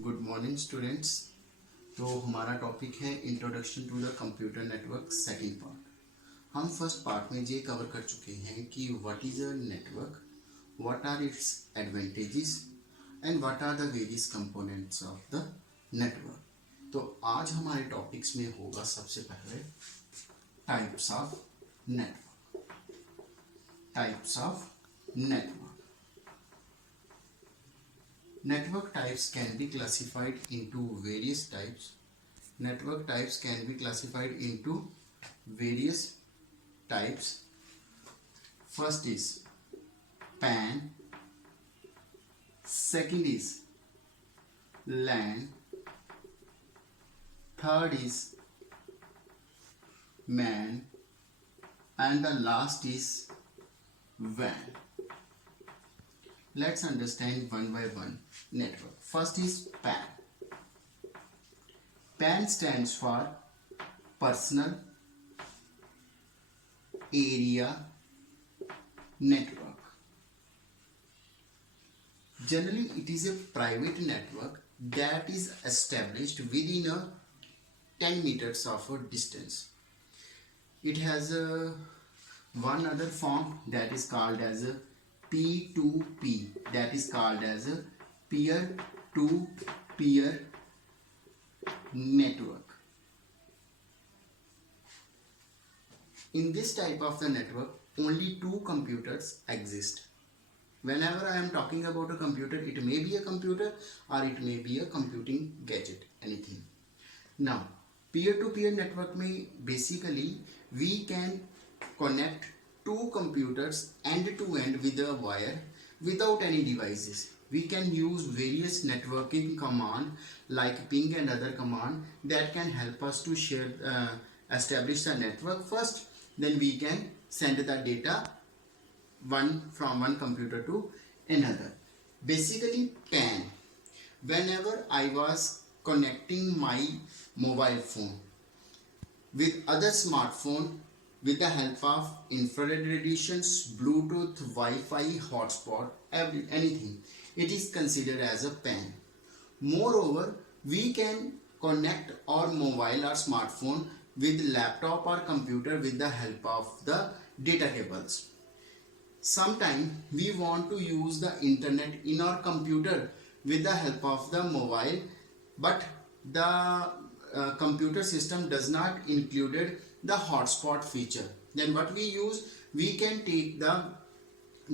Good morning students. तो हमारा topic है introduction to the computer network second part. हम फर्स्ट पार्ट में ये कवर कर चुके हैं कि what is a network, what are its advantages and what are the various components of the network. तो आज हमारे टॉपिक्स में होगा सबसे पहले types of network. Types of network Network types can be classified into various types. Network types can be classified into various types. First is PAN, second is LAN, third is MAN, and the last is WAN. Let's understand one by one network. First is PAN. PAN stands for Personal Area Network. Generally, it is a private network that is established within a 10 meters of a distance. It has one other form that is called as a P2P, that is called as a peer-to-peer network. In this type of the network, only two computers exist. Whenever I am talking about a computer, it may be a computer or it may be a computing gadget, anything. Now, peer-to-peer network में basically we can connect two computers end to end with a wire without any devices. We can use various networking command like ping and other command that can help us to share establish the network first, then we can send the data from one computer to another. Basically PAN, whenever I was connecting my mobile phone with other smartphone with the help of infrared radiations, Bluetooth, Wi-Fi, hotspot, anything, it is considered as a PAN. Moreover, we can connect our mobile or smartphone with laptop or computer with the help of the data cables. Sometimes we want to use the internet in our computer with the help of the mobile, but the computer system does not included the hotspot feature. Then what we use, we can take the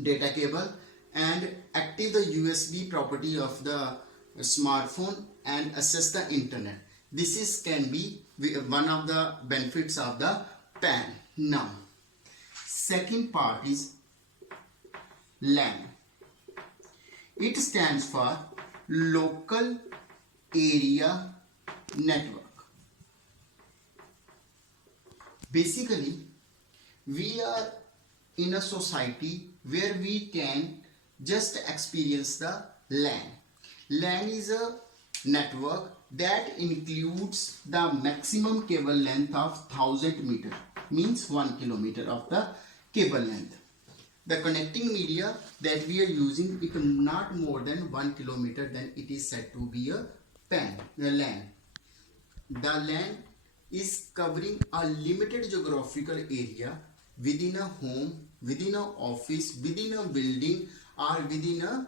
data cable and active the USB property of the smartphone and access the internet. This is can be one of the benefits of the PAN. Now, second part is LAN. It stands for Local Area Network. Basically, we are in a society where we can just experience the LAN. LAN is a network that includes the maximum cable length of 1000 meter, means 1 kilometer of the cable length. The connecting media that we are using, it not more than 1 kilometer, then it is said to be a PAN, the LAN. The LAN is covering a limited geographical area within a home, within an office, within a building, or within a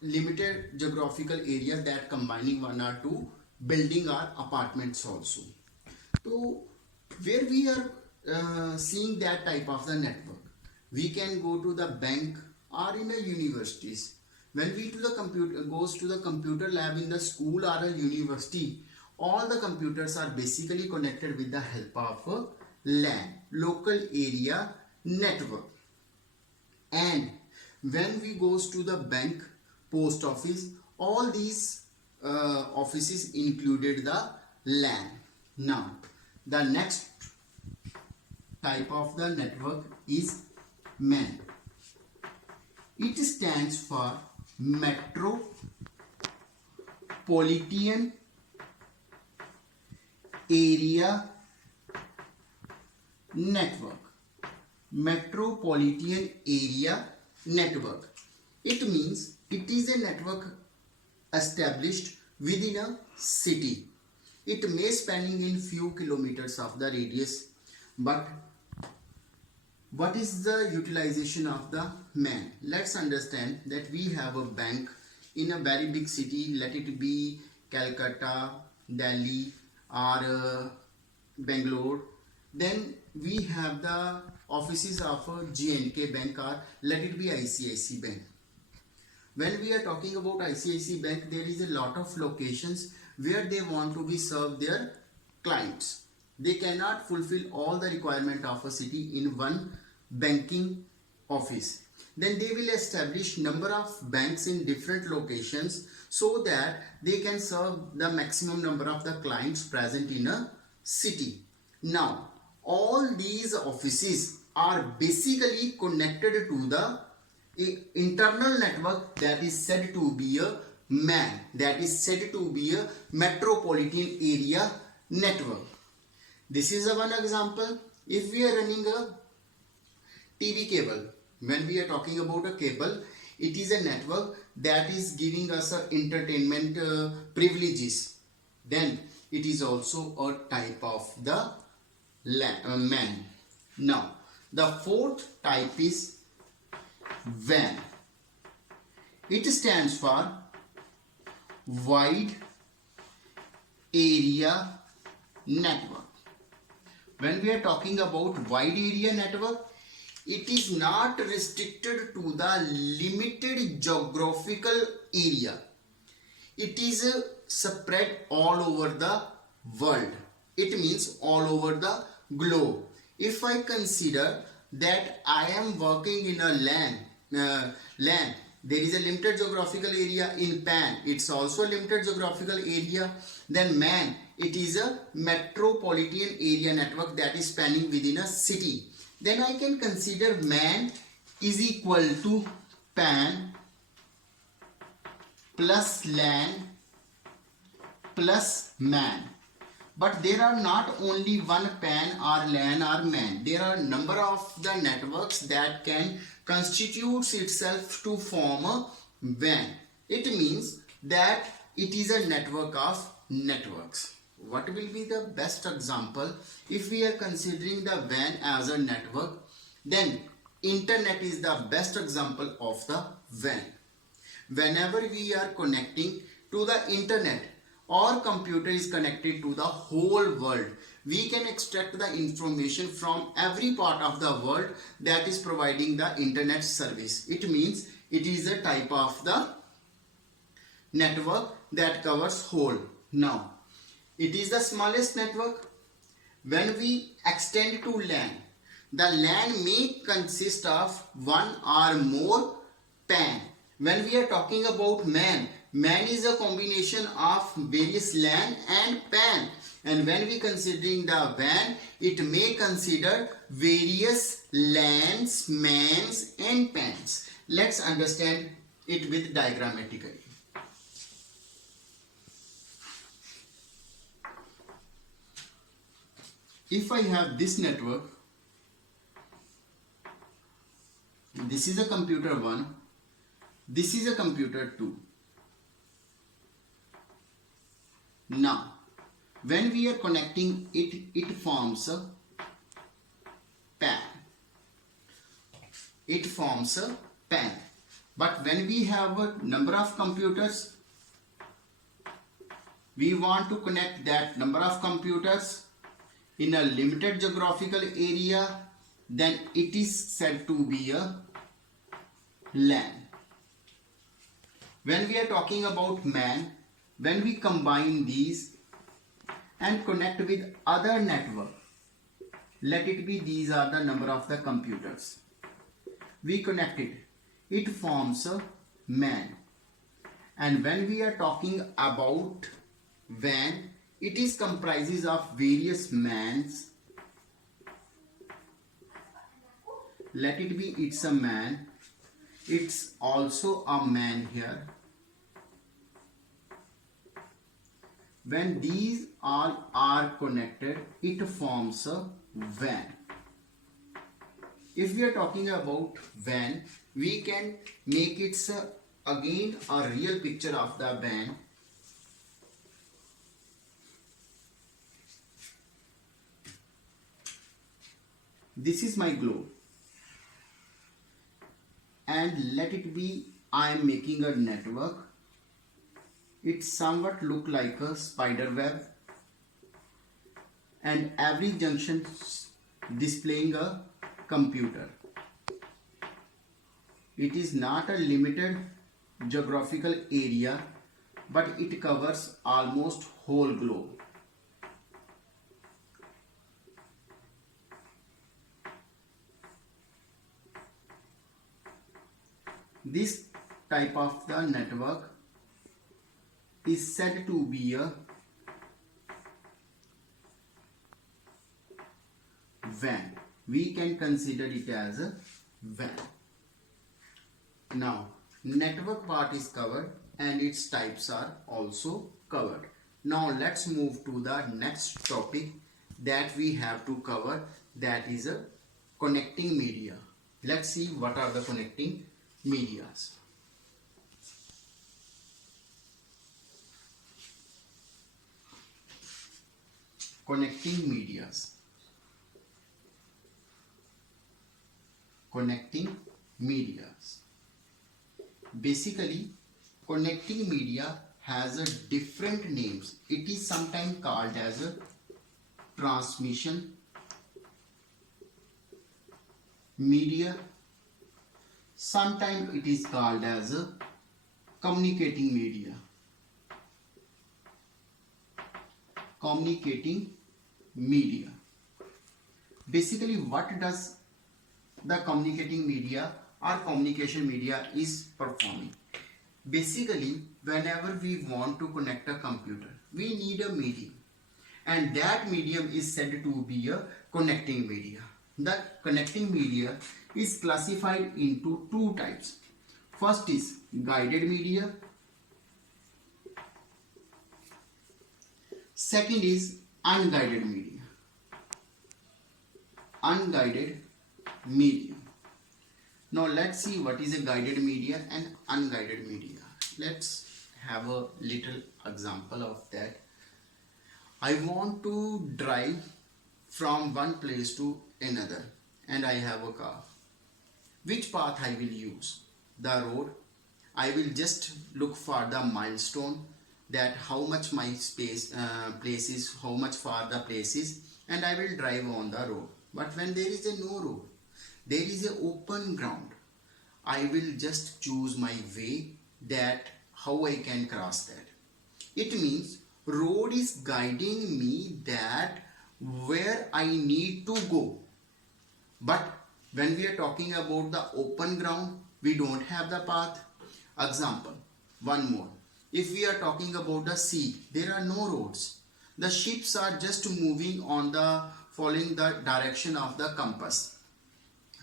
limited geographical area that combining one or two building or apartments also. So where we are seeing that type of the network, we can go to the bank or in a universities. When we to the computer goes to the computer lab in the school or a university, all the computers are basically connected with the help of a LAN, local area network. And when we goes to the bank, post office, all these offices included the LAN. Now, the next type of the network is MAN. It stands for Metropolitan Area Network. Metropolitan Area Network. It means it is a network established within a city. It may spanning in few kilometers of the radius, but what is the utilization of the man? Let's understand that we have a bank in a very big city, let it be Calcutta, Delhi, or Bangalore. Then we have the offices of a J&K bank, or let it be ICICI bank. When we are talking about ICICI bank, there is a lot of locations where they want to be serve their clients. They cannot fulfill all the requirement of a city in one banking office. Then they will establish number of banks in different locations so that they can serve the maximum number of the clients present in a city. Now, all these offices are basically connected to the internal network that is said to be a MAN, that is said to be a metropolitan area network. This is a one example. If we are running a TV cable, when we are talking about a cable, it is a network that is giving us a entertainment privileges. Then it is also a type of the MAN. Now, the fourth type is WAN. It stands for Wide Area Network. When we are talking about wide area network, it is not restricted to the limited geographical area. It is spread all over the world. It means all over the globe. If I consider that I am working in a land, there is a limited geographical area in PAN. It's also a limited geographical area. Then MAN, it is a metropolitan area network that is spanning within a city. Then I can consider MAN is equal to PAN plus LAN plus MAN. But there are not only one PAN or LAN or MAN. There are a number of the networks that can constitute itself to form a WAN. It means that it is a network of networks. What will be the best example? If we are considering the WAN as a network, then internet is the best example of the WAN. Whenever we are connecting to the internet, our computer is connected to the whole world. We can extract the information from every part of the world that is providing the internet service. It means it is a type of the network that covers whole. Now, it is the smallest network. When we extend to LAN, the LAN may consist of one or more PAN. When we are talking about MAN, MAN is a combination of various LAN and PAN. And when we considering the WAN, it may consider various LANs, MANs and PANs. Let's understand it with diagrammatically. If I have this network, this is a computer 1, this is a computer 2. Now, when we are connecting it, it forms a PAN. It forms a PAN. But when we have a number of computers, we want to connect that number of computers in a limited geographical area, then it is said to be a LAN. When we are talking about MAN, when we combine these and connect with other network, let it be these are the number of the computers, we connect it, it forms a MAN. And when we are talking about WAN, it is comprises of various MANs. Let it be it's a MAN, it's also a MAN here. When these all are connected, it forms a WAN. If we are talking about WAN, we can make its Again, a real picture of the band. This is my globe, and let it be I am making a network. It somewhat look like a spider web, and every junction displaying a computer. It is not a limited geographical area, but it covers almost whole globe. This type of the network is said to be a WAN. We can consider it as a WAN. Now, network part is covered and its types are also covered. Now, let's move to the next topic that we have to cover, that is a connecting media. Let's see what are the connecting medias. Connecting medias. Connecting medias. Basically, connecting media has a different names. It is sometimes called as a transmission media. Sometimes it is called as a communicating media. Communicating media. Basically, what does the communicating media or communication media is performing? Basically, whenever we want to connect a computer, we need a medium, and that medium is said to be a connecting media. The connecting media is classified into two types. First is guided media. Second is unguided media. Unguided media. Now let's see what is a guided media and unguided media. Let's have a little example of that. I want to drive from one place to another and I have a car. Which path I will use? The road. I will just look for the milestone, that how much my place is, how much far the place is, and I will drive on the road. But when there is a no road, there is a open ground, I will just choose my way, that how I can cross that. It means road is guiding me that where I need to go. But when we are talking about the open ground, we don't have the path. Example, one more. If we are talking about the sea, there are no roads. The ships are just moving on the following the direction of the compass.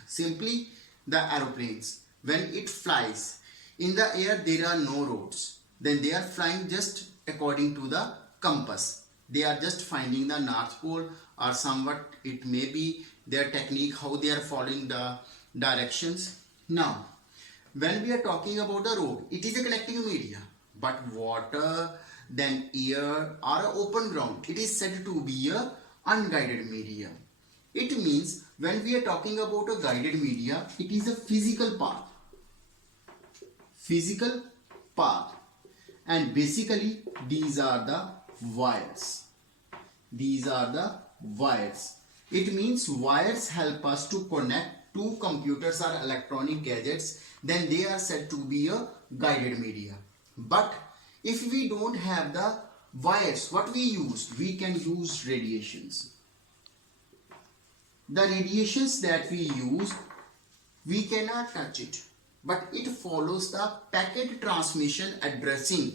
Simply the aeroplanes, when it flies in the air, there are no roads. Then they are flying just according to the compass. They are just finding the North Pole, or somewhat it may be their technique, how they are following the directions. Now, when we are talking about the road, it is a connecting media. But water, then air, or open ground, it is said to be a unguided media. It means when we are talking about a guided media, it is a physical path. Physical path. And basically these are the wires. These are the wires. It means wires help us to connect two computers or electronic gadgets. Then they are said to be a guided media. But if we don't have the wires, what we use? We can use radiations. The radiations that we use, we cannot touch it, but it follows the packet transmission addressing.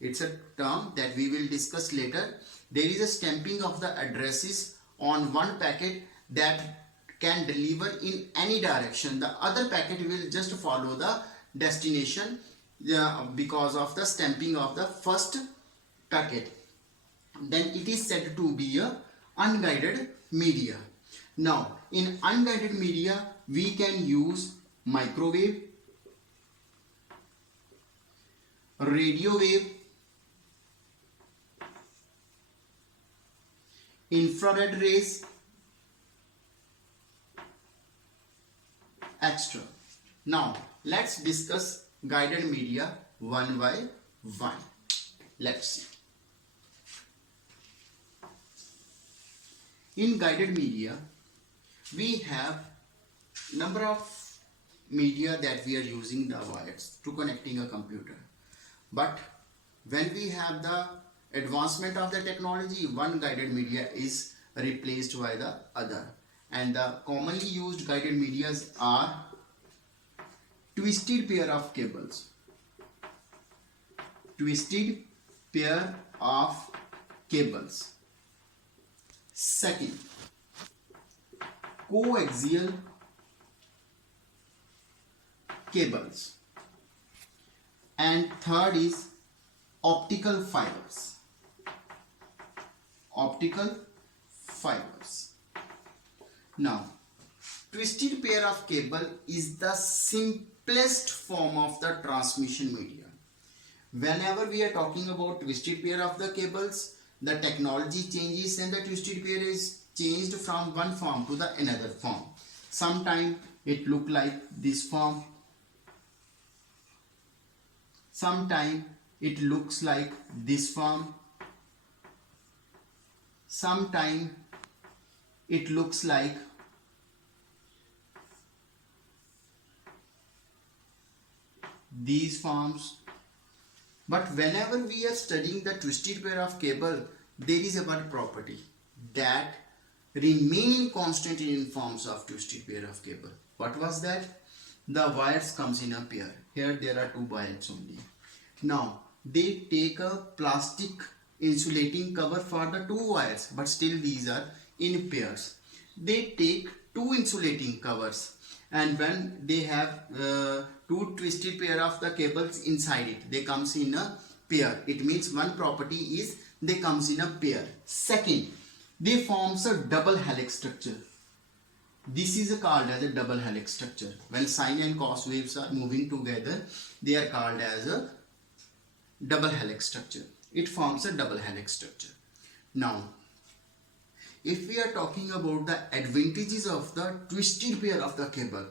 It's a term that we will discuss later. There is a stamping of the addresses on one packet that can deliver in any direction. The other packet will just follow the destination because of the stamping of the first packet. Then it is said to be a unguided media. Now, in unguided media, we can use microwave, radio wave, infrared rays, etc. Now let's discuss guided media one by one. Let's see. In guided media, we have number of media that we are using the wires to connecting a computer. But when we have the advancement of the technology, one guided media is replaced by the other. And the commonly used guided medias are twisted pair of cables. Twisted pair of cables. Second, coaxial cables. And third is optical fibers. Optical fibers. Now, twisted pair of cable is the simplest form of the transmission media. Whenever we are talking about twisted pair of the cables, the technology changes and the twisted pair is changed from one form to the another form. Sometimes it look like this form. Sometimes it looks like this form. Sometimes it looks like these forms. But whenever we are studying the twisted pair of cable, there is a one property that remain constant in forms of twisted pair of cable. What was that? The wires comes in a pair. Here there are two wires only. Now they take a plastic insulating cover for the two wires, but still these are in pairs. They take two insulating covers, and when they have two twisted pair of the cables inside it, they comes in a pair. It means one property is they comes in a pair. Second, they forms a double helix structure. This is called as a double helix structure. When sine and cos waves are moving together, they are called as a double helix structure. It forms a double helix structure. Now, if we are talking about the advantages of the twisted pair of the cable,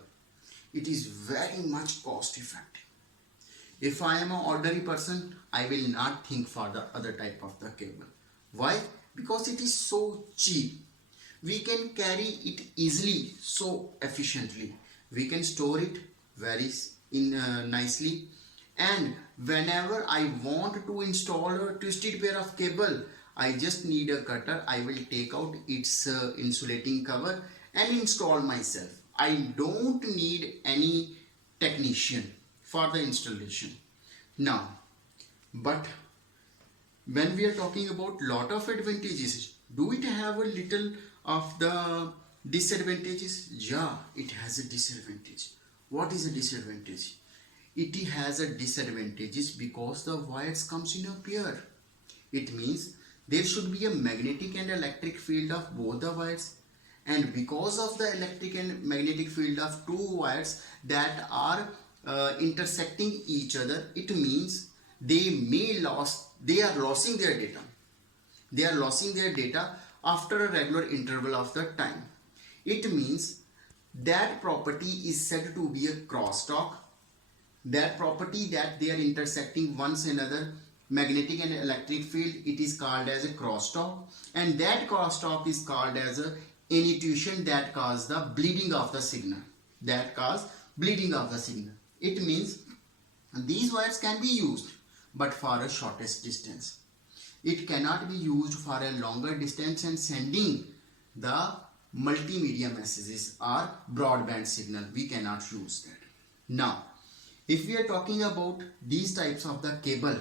it is very much cost effective. If I am an ordinary person, I will not think for the other type of the cable. Why? Because it is so cheap. We can carry it easily, so efficiently. We can store it very nicely. And whenever I want to install a twisted pair of cable, I just need a cutter. I will take out its insulating cover and install myself. I don't need any technician for the installation. Now, but when we are talking about lot of advantages, do it have a little of the disadvantages? Yeah, it has a disadvantage. What is a disadvantage? It has a disadvantages because the wires comes in a pair. It means there should be a magnetic and electric field of both the wires, and because of the electric and magnetic field of two wires that are intersecting each other, it means they are losing their data. They are losing their data after a regular interval of the time. It means that property is said to be a crosstalk. That property that they are intersecting once another magnetic and electric field, it is called as a crosstalk, and that crosstalk is called as a intuition that cause the bleeding of the signal. That cause bleeding of the signal. It means these wires can be used, but for a shortest distance. It cannot be used for a longer distance and sending the multimedia messages or broadband signal. We cannot use that. Now, if we are talking about these types of the cable,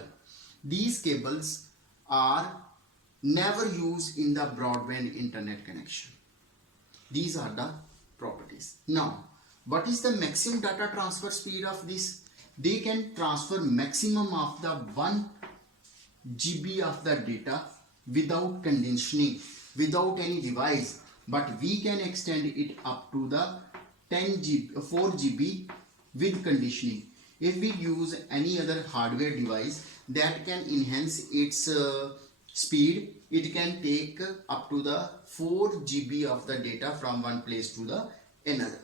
these cables are never used in the broadband internet connection. These are the properties. Now, what is the maximum data transfer speed of this? They can transfer maximum of the 1 GB of the data without conditioning, without any device, but we can extend it up to the 4 GB with conditioning. If we use any other hardware device that can enhance its speed, it can take up to the 4 GB of the data from one place to the another.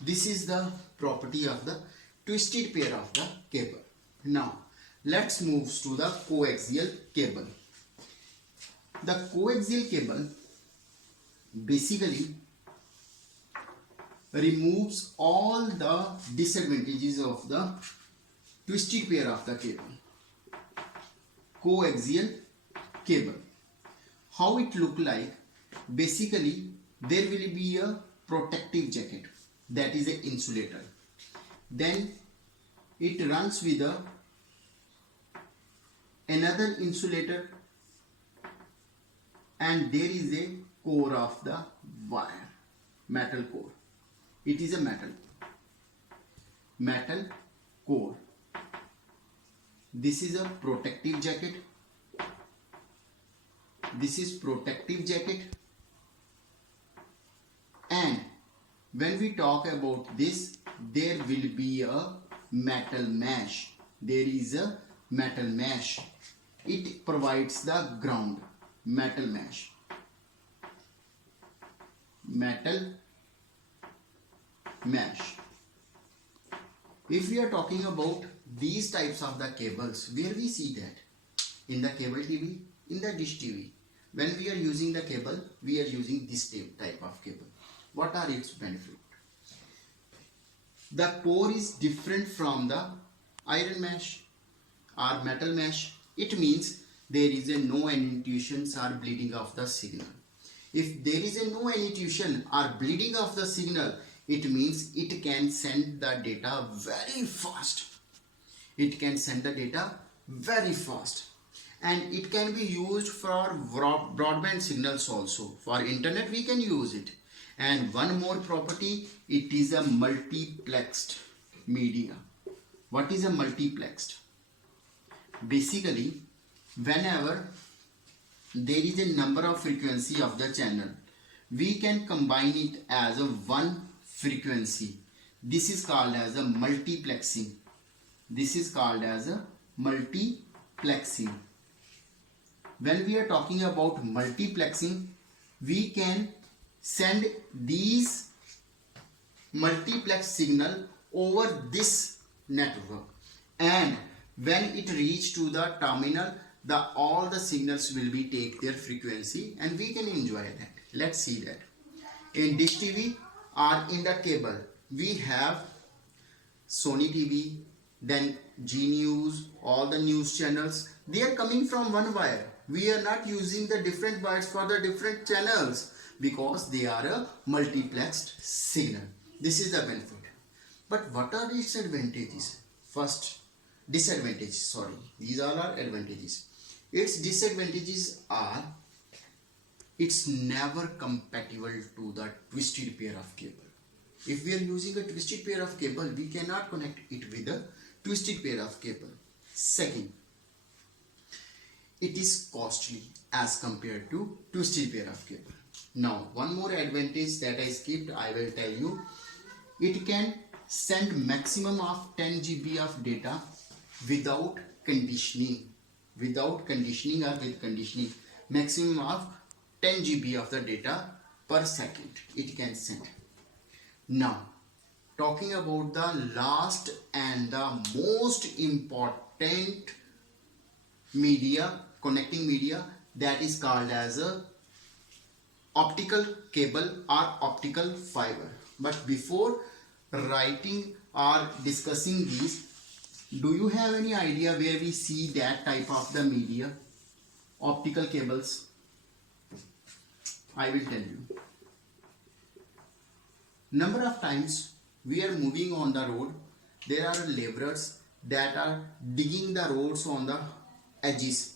This is the property of the twisted pair of the cable. Now let's move to the coaxial cable. The coaxial cable basically removes all the disadvantages of the twisted pair of the cable. Coaxial cable. How it look like? Basically, there will be a protective jacket, that is an insulator. Then it runs with another insulator, and there is a core of the wire, metal core. It is a metal core. This is a protective jacket. This is protective jacket. And when we talk about this, there will be a metal mesh. There is a metal mesh. It provides the ground. Metal mesh. Metal mesh. If we are talking about these types of the cables, where we see that in the cable TV, in the dish TV, when we are using the cable, we are using this type of cable. What are its benefits? The core is different from the iron mesh or metal mesh. It means there is a no annotations or bleeding of the signal. If there is a no annotation or bleeding of the signal, it means it can send the data very fast. It can send the data very fast. And it can be used for broadband signals also. For internet we can use it. And one more property, it is a multiplexed media. What is a multiplexed? Basically, whenever there is a number of frequency of the channel, we can combine it as a one frequency. This is called as a multiplexing. This is called as a multiplexing. When we are talking about multiplexing, we can send these multiplex signal over this network, and when it reach to the terminal, all the signals will be take their frequency and we can enjoy that. Let's see that. In dish TV or in the cable, we have Sony TV, then G News, all the news channels. They are coming from one wire. We are not using the different wires for the different channels because they are a multiplexed signal. This is the benefit. But what are its advantages? First, disadvantages, sorry. These all are advantages. Its disadvantages are it's never compatible to the twisted pair of cable. If we are using a twisted pair of cable, we cannot connect it with a twisted pair of cable. Second, it is costly as compared to twisted pair of cable. Now, one more advantage that I skipped, I will tell you. It can send maximum of 10 GB of data without conditioning. Without conditioning or with conditioning. Maximum of 10 GB of the data per second it can send. Now, talking about the last and the most important media, connecting media, that is called as a optical cable or optical fiber. But before writing or discussing these, do you have any idea where we see that type of the media? Optical cables. I will tell you. Number of times we are moving on the road, there are laborers that are digging the roads on the edges,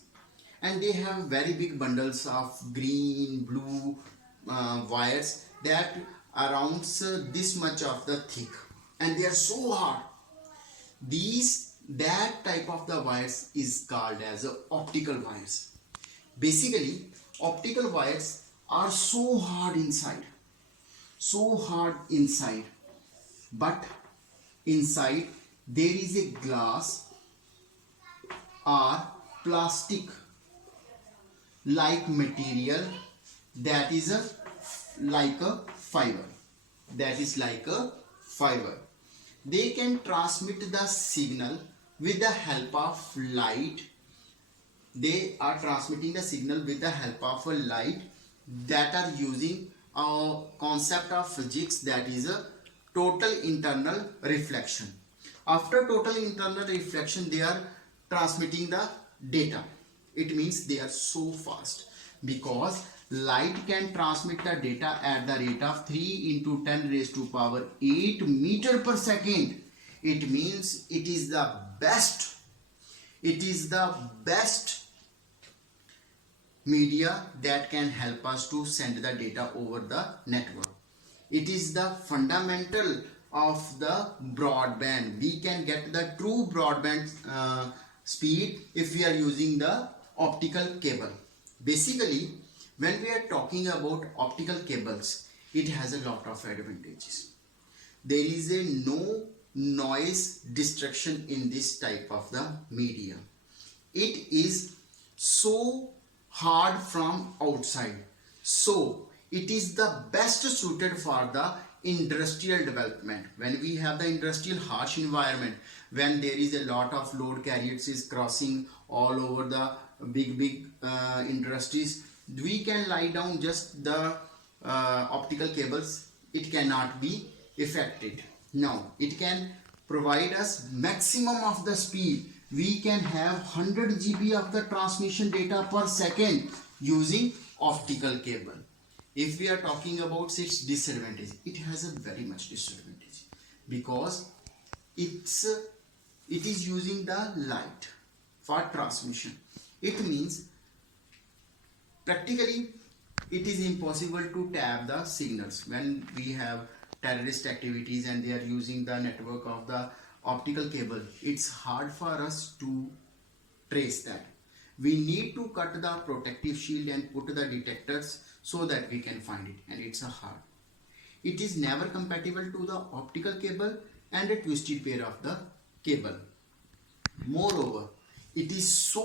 and they have very big bundles of green, blue wires that around this much of the thick, and they are so hard. That type of the wires is called as optical wires. Basically, optical wires are so hard inside, but inside there is a glass or plastic like material that is like a fiber, that is like a fiber. They can transmit the signal with the help of light. They are transmitting the signal with the help of a light that are using a concept of physics, that is a total internal reflection. After total internal reflection, they are transmitting the data. It means they are so fast because light can transmit the data at the rate of 3 into 10 raised to power 8 meter per second. It means it is the best. It is the best media that can help us to send the data over the network. It is the fundamental of the broadband. We can get the true broadband speed if we are using the optical cable. Basically, when we are talking about optical cables, it has a lot of advantages. There is a no noise destruction in this type of the media. It is so hard from outside, so it is the best suited for the industrial development. When we have the industrial harsh environment, when there is a lot of load carriers is crossing all over the big industries, we can lie down just the optical cables. It cannot be affected. Now it can provide us maximum of the speed. We can have 100 GB of the transmission data per second using optical cable. If we are talking about its disadvantage, it has a very much disadvantage because it is using the light for transmission. It means practically it is impossible to tap the signals when we have terrorist activities and they are using the network of the optical cable. It's hard for us to trace that. We need to cut the protective shield and put the detectors so that we can find it, and it's a hard. It is never compatible to the optical cable and a twisted pair of the cable. Moreover, it is so